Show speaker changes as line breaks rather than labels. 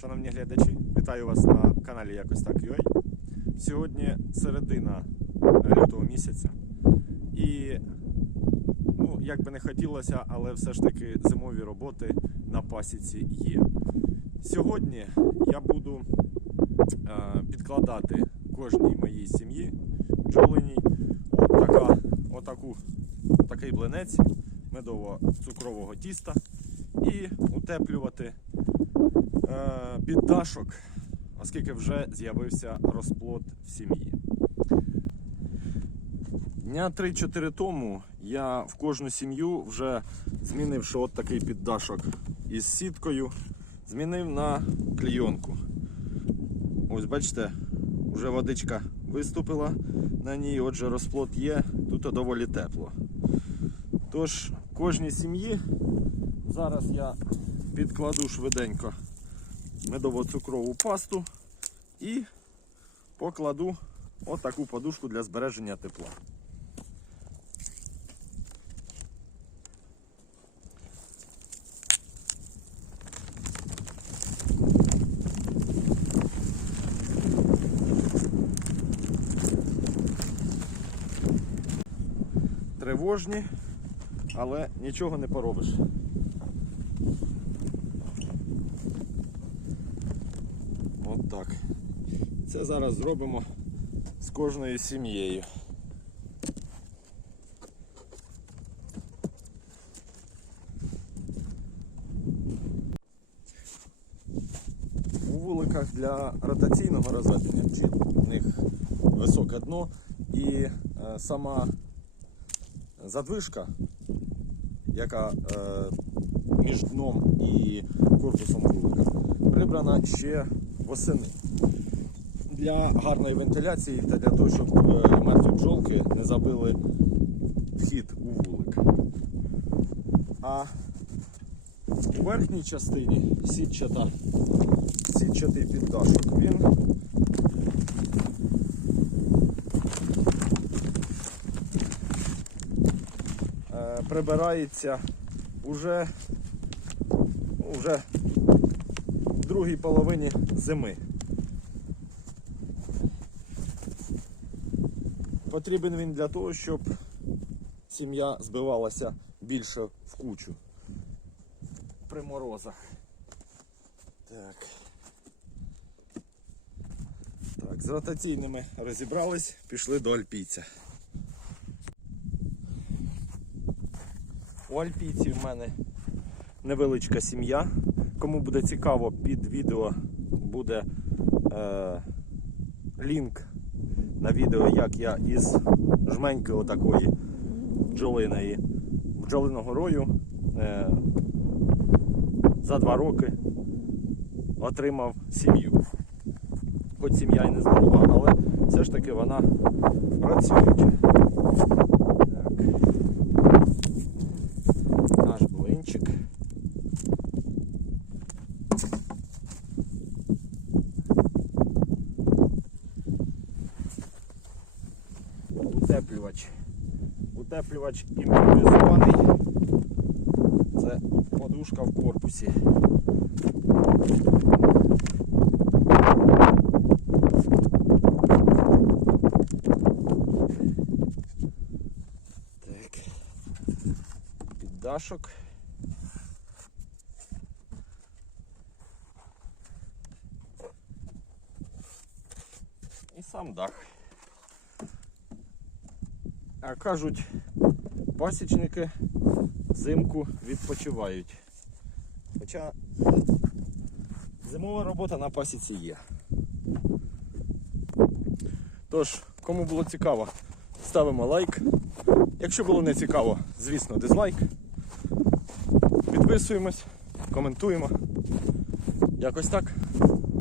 Шановні глядачі, вітаю вас на каналі Якось так UA. Сьогодні середина лютого місяця. І ну, як би не хотілося, але все ж таки зимові роботи на пасіці є. Сьогодні я буду е, підкладати кожній моїй сім'ї бджолиній от така, отаку, такий блинець медово-цукрового тіста і утеплювати е, піддашок, оскільки вже з'явився розплод в сім'ї. Дня 3-4 тому я в кожну сім'ю вже змінивши от такий піддашок із сіткою, змінив на клійонку. Ось бачите, вже водичка виступила на ній, отже, розплод є, тут доволі тепло. Тож, кожній сім'ї зараз я підкладу швиденько медово-цукрову пасту і покладу отаку подушку для збереження тепла. Тривожні, але нічого не поробиш. Так. Це зараз зробимо з кожною сім'єю. У вуликах для ротаційного розведення бджіл у них високе дно і е, сама задвижка, яка е, між дном і корпусом вулика, прибрана ще восени. Для гарної вентиляції та для того, щоб е, мертві бджолки не забили вхід у вулик. А у верхній частині сітчата, сітчатий піддашок, він е, прибирається уже, ну, вже другій половині зими. Потрібен він для того, щоб сім'я збивалася більше в кучу при морозах. Так. Так, з ротаційними розібрались, пішли до альпійця. У альпійців в мене невеличка сім'я. Кому буде цікаво, під відео буде е, лінк на відео, як я із жменьки отакої бджолиної бджолиного рою е, за два роки отримав сім'ю. Хоч сім'я і не здорова, але все ж таки вона працююча. Утеплювач. Утеплювач імпровізований. Це подушка в корпусі. Так. Піддашок. І сам дах. А кажуть, пасічники взимку відпочивають. Хоча зимова робота на пасіці є. Тож, кому було цікаво, ставимо лайк. Якщо було не цікаво, звісно, дизлайк. Підписуємось, коментуємо. Якось так.